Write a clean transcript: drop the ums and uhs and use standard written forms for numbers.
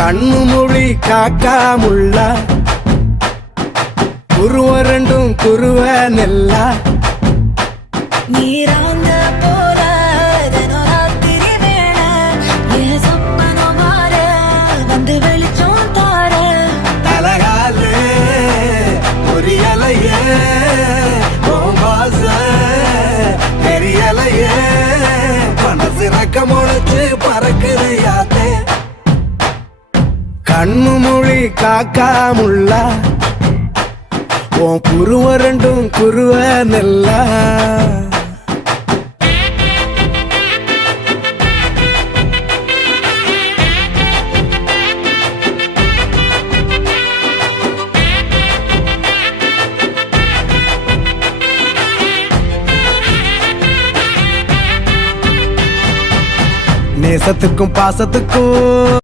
கண்ணு மொழி காக்காமுள்ள குருவ ரெண்டும் குருவ நெல்லா நீராங்க போல தினராத்திரி வேளை என் சொப்பனம் மாற வந்து வெளிச்சம் தார தலகாலே பொரியலையே ஓம்பாச பெரியலையே மனசு ரக்க முளைச்சு பறக்குதையாத்தே கண்ணு மொழி காக்காமுள்ள உன் குருவ ரெண்டும் குருவ நெல்லா நேசத்துக்கும் பாசத்துக்கும்